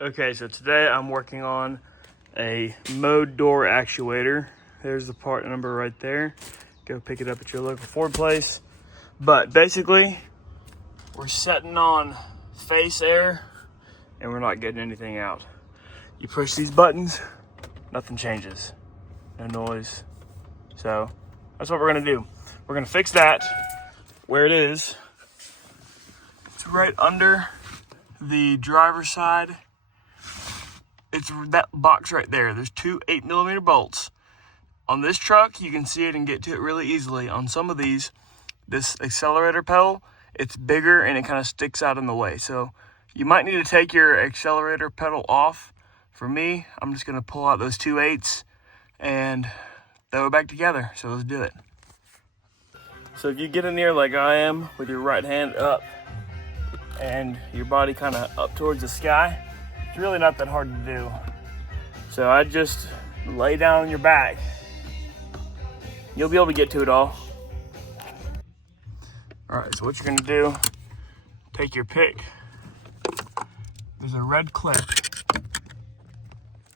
Okay, so today I'm working on a mode door actuator. There's the part number right there. Go pick it up at your local Ford place. But basically, we're setting on face air and we're not getting anything out. You push these buttons, nothing changes. No noise. So that's what we're gonna do. We're gonna fix that where it is. It's right under the driver's side. It's that box right there. There's two 8mm bolts. On this truck, you can see it and get to it really easily. On some of these, this accelerator pedal, it's bigger and it kind of sticks out in the way. So you might need to take your accelerator pedal off. For me, I'm just gonna pull out those two 8s and throw it back together. So let's do it. So if you get in there like I am with your right hand up and your body kind of up towards the sky, it's really not that hard to do. So I just lay down on your back. You'll be able to get to it all. All right, so what you're gonna do, take your pick. There's a red clip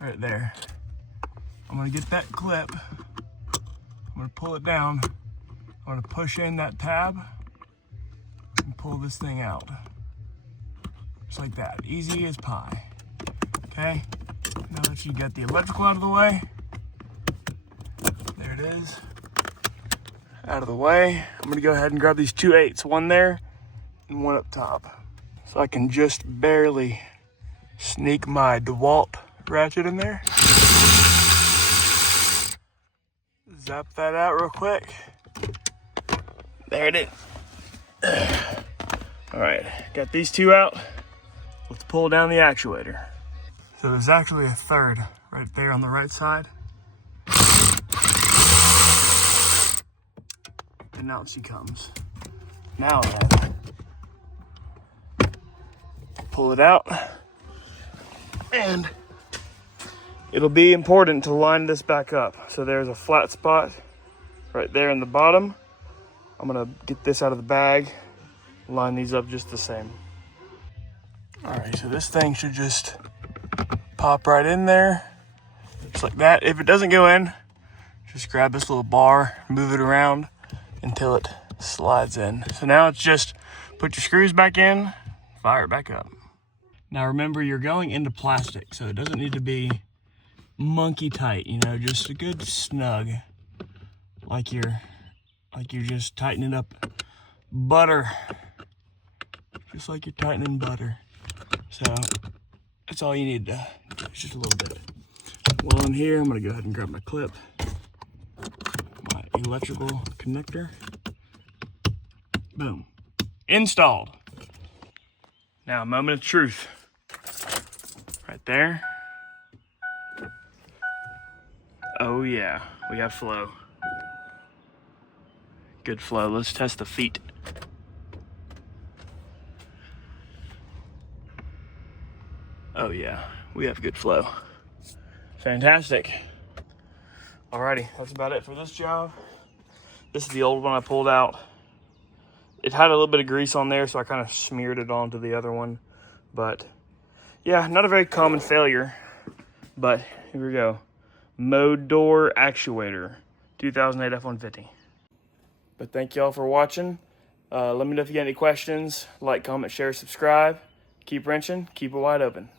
right there. I'm gonna get that clip. I'm gonna pull it down. I'm gonna push in that tab and pull this thing out. Just like that, easy as pie. Okay, now that you got the electrical out of the way, there it is, out of the way, I'm gonna go ahead and grab these two 8s, one there and one up top. So I can just barely sneak my DeWalt ratchet in there. Zap that out real quick. There it is. All right, got these two out. Let's pull down the actuator. So there's actually a third right there on the right side. And out she comes. Now then, pull it out. And it'll be important to line this back up. So there's a flat spot right there in the bottom. I'm gonna get this out of the bag, line these up just the same. All right, so this thing should just pop right in there, just like that. If it doesn't go in, just grab this little bar, move it around until it slides in. So now it's just put your screws back in, fire it back up. Now remember, you're going into plastic, so it doesn't need to be monkey tight, you know, just a good snug, like you're just tightening up butter, just like you're tightening butter. So that's all you need to do, just a little bit. While I'm here, I'm gonna go ahead and grab my clip, my electrical connector. Boom, installed. Now a moment of truth, right there. Oh yeah, we have flow. Good flow. Let's test the feet. Oh yeah, we have good flow. Fantastic. Alrighty, that's about it for this job. This is the old one I pulled out. It had a little bit of grease on there, so I kind of smeared it onto the other one. But yeah, not a very common failure. But here we go. Mode door actuator, 2008 F-150. But thank y'all for watching. Let me know if you got any questions. Like, comment, share, subscribe. Keep wrenching, keep it wide open.